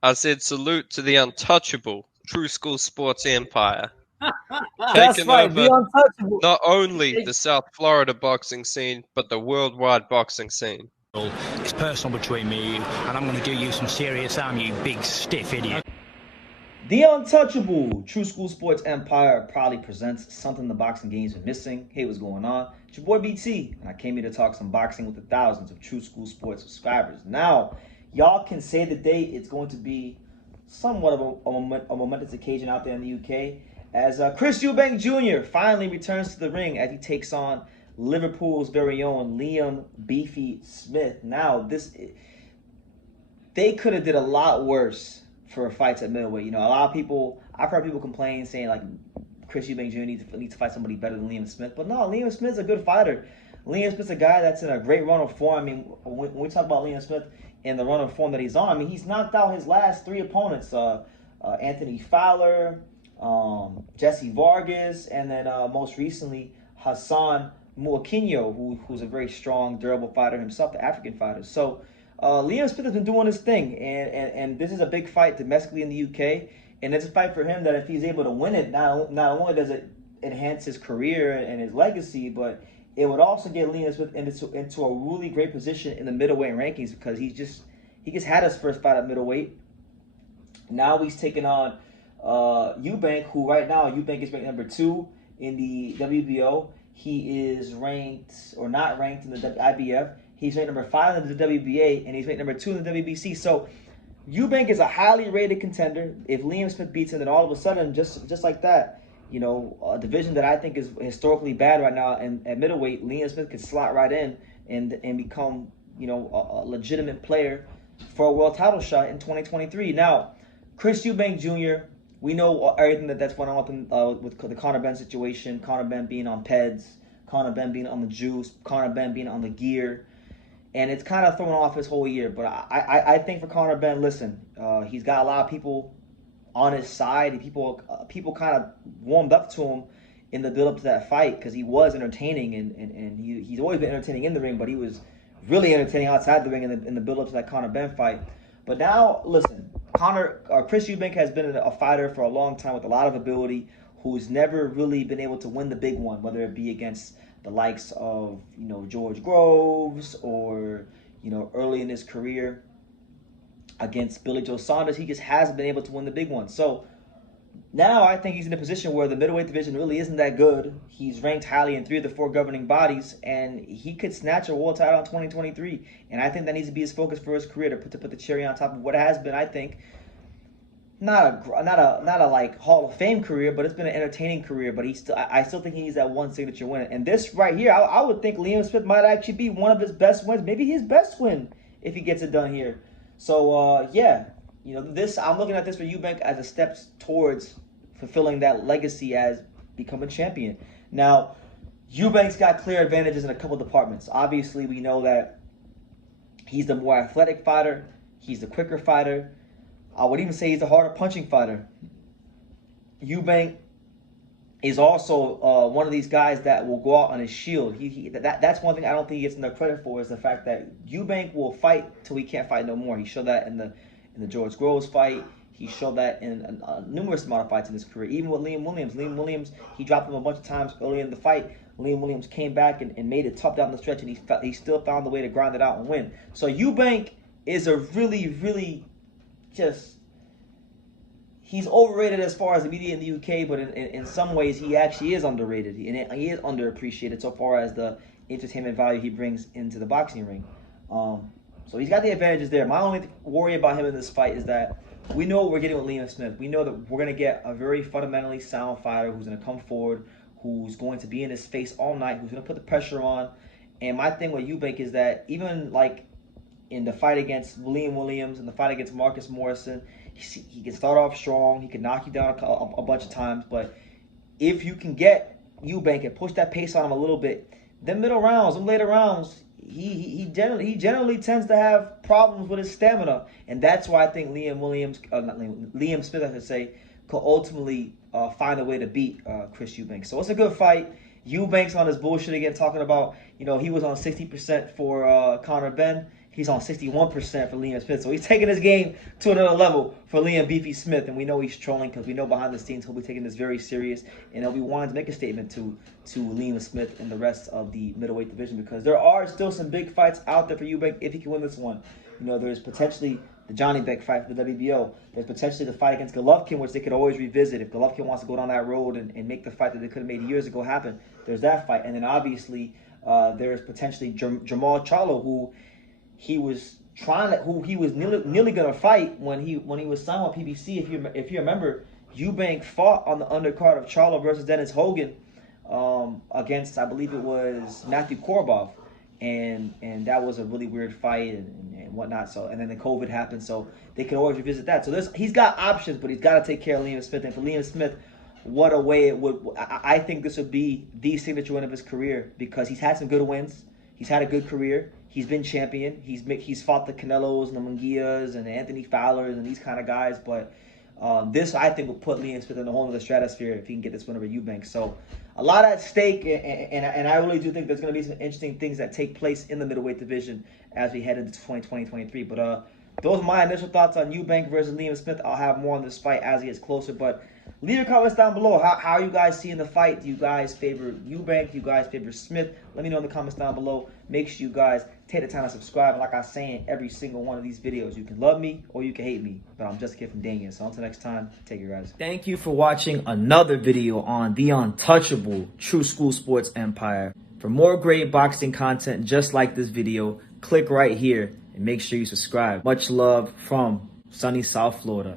I said salute to the untouchable True School Sports Empire, That's taking right, the over untouchable. not only the South Florida boxing scene, but the worldwide boxing scene. It's personal between me and you, and I'm going to do you some serious harm, you big stiff idiot. The untouchable True School Sports Empire proudly presents something the boxing games are missing. Hey, what's going on? It's your boy BT, and I came here to talk some boxing with the thousands of True School Sports subscribers. Now, y'all can say the date. It's going to be somewhat of a momentous occasion out there in the UK as Chris Eubank Jr. finally returns to the ring as he takes on Liverpool's very own Liam Beefy Smith. Now, they could have did a lot worse for fights at middleweight. You know, a lot of people, I've heard people complain saying like Chris Eubank Jr. needs to fight somebody better than Liam Smith. But no, Liam Smith's a good fighter. Liam Smith's a guy that's in a great run of form. I mean, when we talk about Liam Smith and the run of form that he's on, I mean, he's knocked out his last three opponents: Anthony Fowler, Jesse Vargas, and then most recently Hassan Muakinyo, who's a very strong, durable fighter himself, the African fighter. So Liam Smith has been doing his thing, and this is a big fight domestically in the UK, and it's a fight for him that if he's able to win it, not only does it enhance his career and his legacy, but it would also get Liam Smith into a really great position in the middleweight rankings because he just had his first fight at middleweight. Now he's taking on Eubank, who right now Eubank is ranked number 2 in the WBO. He is ranked or not ranked in the IBF. He's ranked number 5 in the WBA, and he's ranked number 2 in the WBC. So Eubank is a highly rated contender. If Liam Smith beats him, then all of a sudden, just like that, you know, a division that I think is historically bad right now, and at middleweight, Liam Smith could slot right in and become, you know, a legitimate player for a world title shot in 2023. Now, Chris Eubank Jr., we know everything that's went on with the Conor Benn situation. Conor Benn being on PEDs, Conor Benn being on the juice, Conor Benn being on the gear. And it's kind of thrown off his whole year. But I think for Conor Benn, listen, he's got a lot of people on his side. People kind of warmed up to him in the build-up to that fight because he was entertaining, and he's always been entertaining in the ring, but he was really entertaining outside the ring in the build-up to that Conor Benn fight. But now, listen, Chris Eubank has been a fighter for a long time with a lot of ability, who's never really been able to win the big one, whether it be against the likes of, you know, George Groves or, you know, early in his career against Billy Joe Saunders. He just hasn't been able to win the big one. So now I think he's in a position where the middleweight division really isn't that good. He's ranked highly in 3 of the 4 governing bodies, and he could snatch a world title in 2023. And I think that needs to be his focus for his career, to put the cherry on top of what has been, I think, not a like Hall of Fame career, but it's been an entertaining career. But I still think he needs that one signature win. And this right here, I would think Liam Smith might actually be one of his best wins, maybe his best win if he gets it done here. So yeah, you know, I'm looking at this for Eubank as a step towards fulfilling that legacy as becoming champion. Now, Eubank's got clear advantages in a couple departments. Obviously, we know that he's the more athletic fighter. He's the quicker fighter. I would even say he's the harder punching fighter. Eubank is also one of these guys that will go out on his shield. That's one thing I don't think he gets enough credit for, is the fact that Eubank will fight till he can't fight no more. He showed that in the George Groves fight. He showed that in numerous amount of fights in his career. Even with Liam Williams. Liam Williams, he dropped him a bunch of times early in the fight. Liam Williams came back and made it tough down the stretch, and he still found the way to grind it out and win. So Eubank is a really, really he's overrated as far as the media in the UK, but in some ways he actually is underrated, and he is underappreciated so far as the entertainment value he brings into the boxing ring. So he's got the advantages there. My only worry about him in this fight is that we know what we're getting with Liam Smith. We know that we're going to get a very fundamentally sound fighter who's going to come forward, who's going to be in his face all night, who's going to put the pressure on. And my thing with Eubank is that even like in the fight against Liam Williams and the fight against Marcus Morrison, he can start off strong. He can knock you down a bunch of times. But if you can get Eubank and push that pace on him a little bit, them middle rounds, them later rounds, he generally tends to have problems with his stamina, and that's why I think Liam Smith, I should say, could ultimately find a way to beat Chris Eubank. So it's a good fight. Eubank's on his bullshit again, talking about, you know, he was on 60% for Conor Benn. he's on 61% for Liam Smith. So he's taking this game to another level for Liam Beefy Smith. And we know he's trolling because we know behind the scenes he'll be taking this very serious. And he'll be wanting to make a statement to Liam Smith and the rest of the middleweight division, because there are still some big fights out there for Eubank if he can win this one. You know, there's potentially the Johnny Beck fight for the WBO. There's potentially the fight against Golovkin, which they could always revisit. If Golovkin wants to go down that road and make the fight that they could have made years ago happen, there's that fight. And then obviously there's potentially Jamal Charlo, who he was nearly going to fight when he was signed with PBC. If you remember, Eubank fought on the undercard of Charlo versus Dennis Hogan against, I believe it was Matthew Korbov. And that was a really weird fight and whatnot. So, and then the COVID happened, so they can always revisit that. So he's got options, but he's got to take care of Liam Smith. And for Liam Smith, what a way it would. I think this would be the signature win of his career, because he's had some good wins. He's had a good career. He's been champion. He's fought the Canelos and the Munguias and the Anthony Fowlers and these kind of guys. But this, I think, will put Liam Smith in a whole other stratosphere if he can get this win over Eubank. So a lot at stake, and I really do think there's going to be some interesting things that take place in the middleweight division as we head into 2020-23. But those are my initial thoughts on Eubank versus Liam Smith. I'll have more on this fight as it gets closer. But leave your comments down below. How are you guys seeing the fight? Do you guys favor Eubank? Do you guys favor Smith? Let me know in the comments down below. Make sure you guys take the time to subscribe. And like I say in every single one of these videos, you can love me or you can hate me, but I'm just a kid from Daniel. So until next time, take care, guys. Thank you for watching another video on the untouchable True School Sports Empire. For more great boxing content just like this video, click right here and make sure you subscribe. Much love from sunny South Florida.